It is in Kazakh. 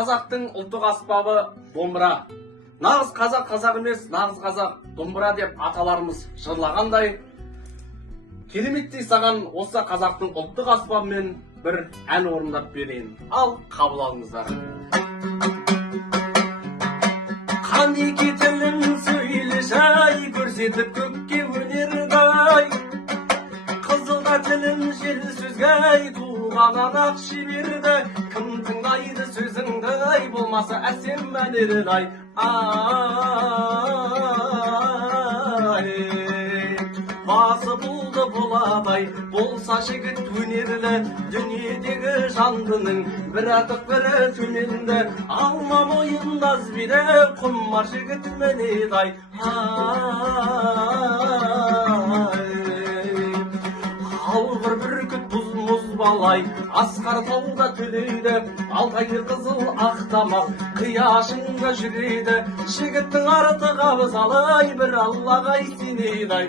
қазақтың ұлттық аспабы домбыра. Нағыз қазақ емес, нағыз қазақ домбыра деп аталарымыз жырлағандай. Кереметтей саған осы қазақтың ұлттық аспабымен бір ән орындап берейін. Ал қабыл алыңыздар. Қанеке тілін сөйле жай, көрсетіп көкке өнердай. Қызылда тілін жел сөзгай, туғаннан ақ шеберді. Кім тыңдайды сөзіңді, болмаса әсем мәнерді. Басы болды боладай, болса жігіт өнерлі. Дүниедегі жандының бір атық бірі төменді. Алма мойында збиді, құмар жігіт мінедай. Алғыр бүркіт мұз балай, асқар тауда төлейді. Алтайы қызыл ақтамақ, қияшыңда жүрейді. Жігіттің арты қабыз алай, бір аллаға сенейді.